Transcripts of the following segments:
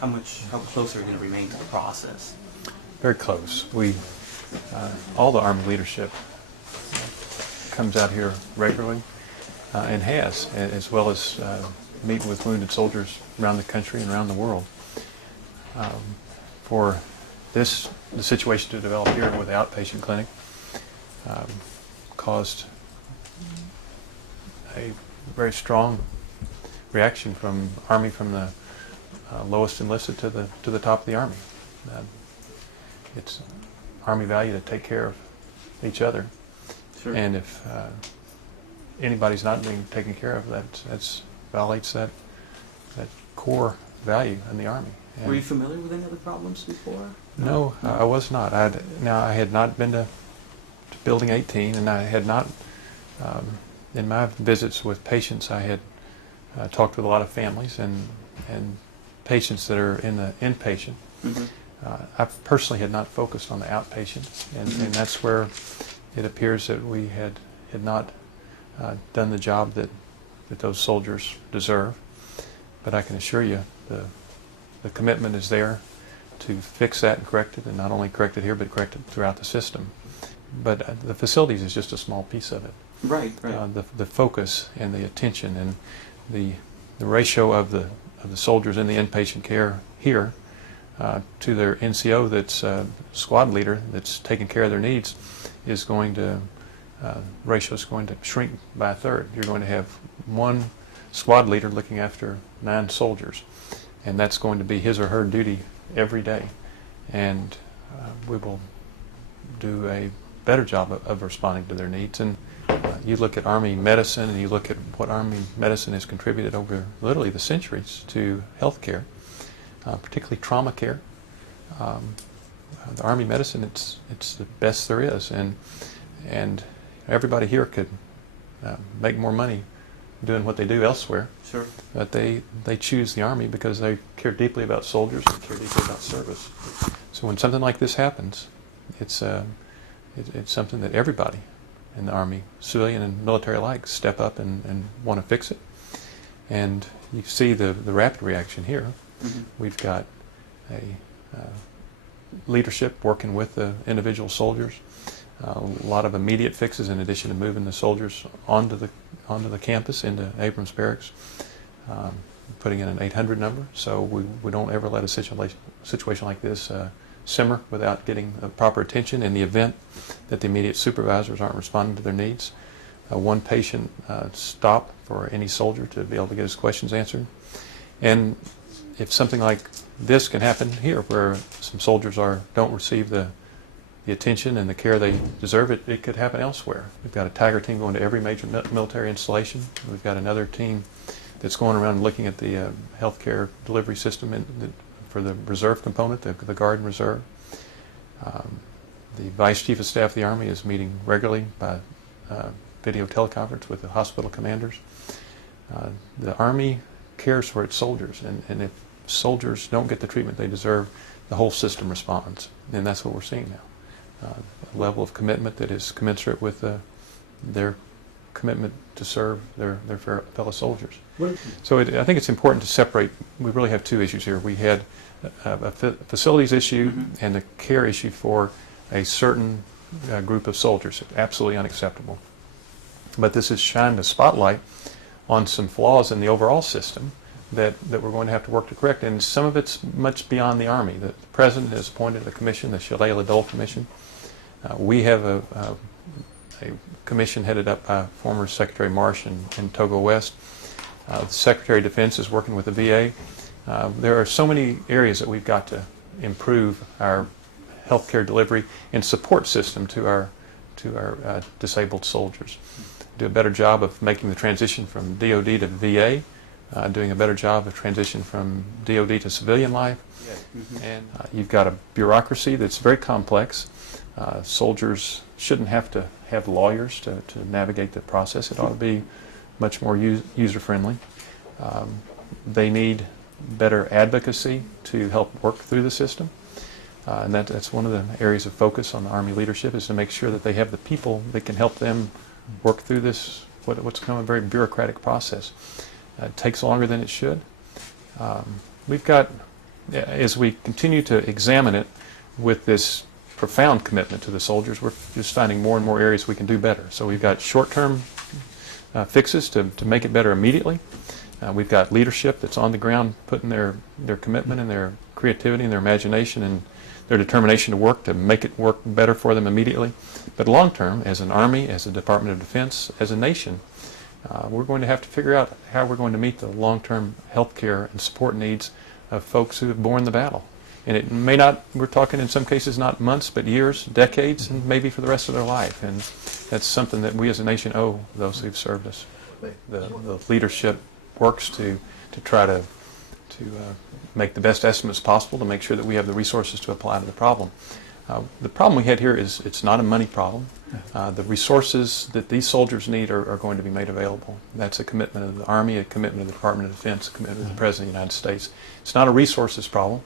how close are you going to remain to the process? Very close. All the Army leadership comes out here regularly and has, as well as meeting with wounded soldiers around the country and around the world. For the situation to develop here with the outpatient clinic caused a very strong reaction from Army, from the lowest enlisted to the top of the Army. It's Army value to take care of each other, Sure. and if anybody's not being taken care of, that violates that core value in the Army. And were you familiar with any other problems before? no, I was not. I had not been to Building 18, and I had not, in my visits with patients, I had talked with a lot of families and patients that are in the inpatient. Mm-hmm. I personally had not focused on the outpatient, and that's where it appears that we had not done the job that those soldiers deserve. But I can assure you the commitment is there to fix that and correct it, and not only correct it here, but correct it throughout the system. But the facilities is just a small piece of it. Right. The focus and the attention and the ratio of the soldiers in the inpatient care here to their NCO, that's squad leader, that's taking care of their needs, is going to ratio is going to shrink by a third. You're going to have one squad leader looking after 9 soldiers, and that's going to be his or her duty every day. And we will do a better job of responding to their needs. And you look at Army medicine, and you look at what Army medicine has contributed over literally the centuries to health care, particularly trauma care. The Army medicine, it's the best there is, and everybody here could make more money doing what they do elsewhere. Sure. But they choose the Army because they care deeply about soldiers and care deeply about service. So when something like this happens, it's something that everybody in the Army, civilian and military alike, step up and want to fix it. And you see the rapid reaction here. Mm-hmm. We've got a leadership working with the individual soldiers. A lot of immediate fixes in addition to moving the soldiers onto the campus into Abrams Barracks, putting in an 800 number, so we don't ever let a situation like this simmer without getting proper attention. In the event that the immediate supervisors aren't responding to their needs, one patient stop for any soldier to be able to get his questions answered. And if something like this can happen here, where some soldiers don't receive the attention and the care they deserve, it could happen elsewhere. We've got a Tiger team going to every major military installation. We've got another team that's going around looking at the healthcare delivery system for the reserve component, the Guard and Reserve. The Vice Chief of Staff of the Army is meeting regularly by video teleconference with the hospital commanders. The Army cares for its soldiers, and if soldiers don't get the treatment they deserve, the whole system responds, and that's what we're seeing now. A level of commitment that is commensurate with their commitment to serve their fellow soldiers. So I think it's important to separate. We really have 2 issues here. We had a facilities issue and a care issue for a certain group of soldiers. Absolutely unacceptable. But this has shined a spotlight on some flaws in the overall system that we're going to have to work to correct, and some of it's much beyond the Army. The President has appointed a commission, the Shalala Dole Commission. We have a commission headed up by former Secretary Marsh in Togo West. The Secretary of Defense is working with the VA. There are so many areas that we've got to improve our healthcare delivery and support system to our disabled soldiers. Do a better job of making the transition from DOD to VA, doing a better job of transition from DOD to civilian life. And you've got a bureaucracy that's very complex. Soldiers shouldn't have to have lawyers to navigate the process. It ought to be much more user-friendly. They need better advocacy to help work through the system. And that's one of the areas of focus on the Army leadership, is to make sure that they have the people that can help them work through this, what's become a very bureaucratic process. It takes longer than it should. We've got as we continue to examine it with this profound commitment to the soldiers, we're just finding more and more areas we can do better. So we've got short-term fixes to make it better immediately. We've got leadership that's on the ground putting their commitment and their creativity and their imagination and their determination to work to make it work better for them immediately. But long-term, as an Army, as a Department of Defense, as a nation, we're going to have to figure out how we're going to meet the long-term health care and support needs of folks who have borne the battle. And it may not, we're talking in some cases not months, but years, decades, and maybe for the rest of their life. And that's something that we as a nation owe those who've served us. The leadership works to try to make the best estimates possible to make sure that we have the resources to apply to the problem. The problem we had here is it's not a money problem. The resources that these soldiers need are going to be made available. That's a commitment of the Army, a commitment of the Department of Defense, a commitment of the President of the United States. It's not a resources problem.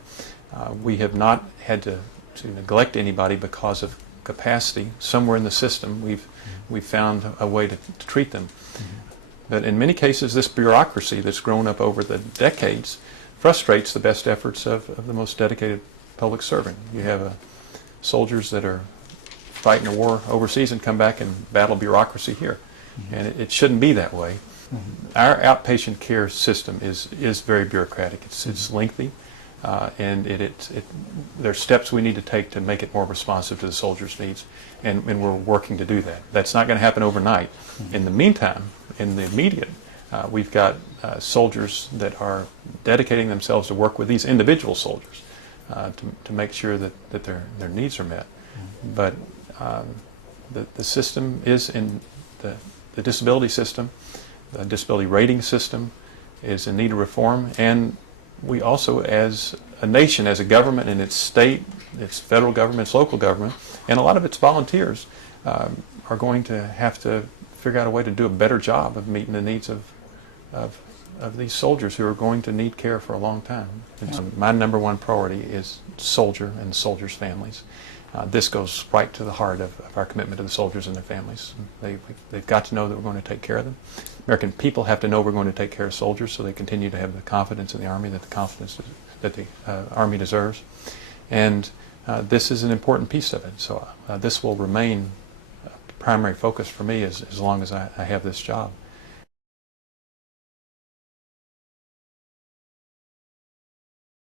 We have not had to neglect anybody because of capacity. Somewhere in the system we've found a way to treat them. But in many cases this bureaucracy that's grown up over the decades frustrates the best efforts of the most dedicated public servant. You have soldiers that are fighting a war overseas and come back and battle bureaucracy here. And it shouldn't be that way. Our outpatient care system is very bureaucratic. It's lengthy. And there are steps we need to take to make it more responsive to the soldiers' needs, and we're working to do that. That's not going to happen overnight. In the meantime, in the immediate, we've got soldiers that are dedicating themselves to work with these individual soldiers to make sure that their needs are met. But the system is in the disability system, the disability rating system is in need of reform, and we also, as a nation, as a government in its state, its federal government, its local government, and a lot of its volunteers are going to have to figure out a way to do a better job of meeting the needs of these soldiers who are going to need care for a long time. And so my number one priority is soldier and soldiers' families. This goes right to the heart of our commitment to the soldiers and their families. They've got to know that we're going to take care of them. American people have to know we're going to take care of soldiers, so they continue to have the confidence in the Army, that the Army deserves. And this is an important piece of it. So this will remain a primary focus for me as long as I have this job.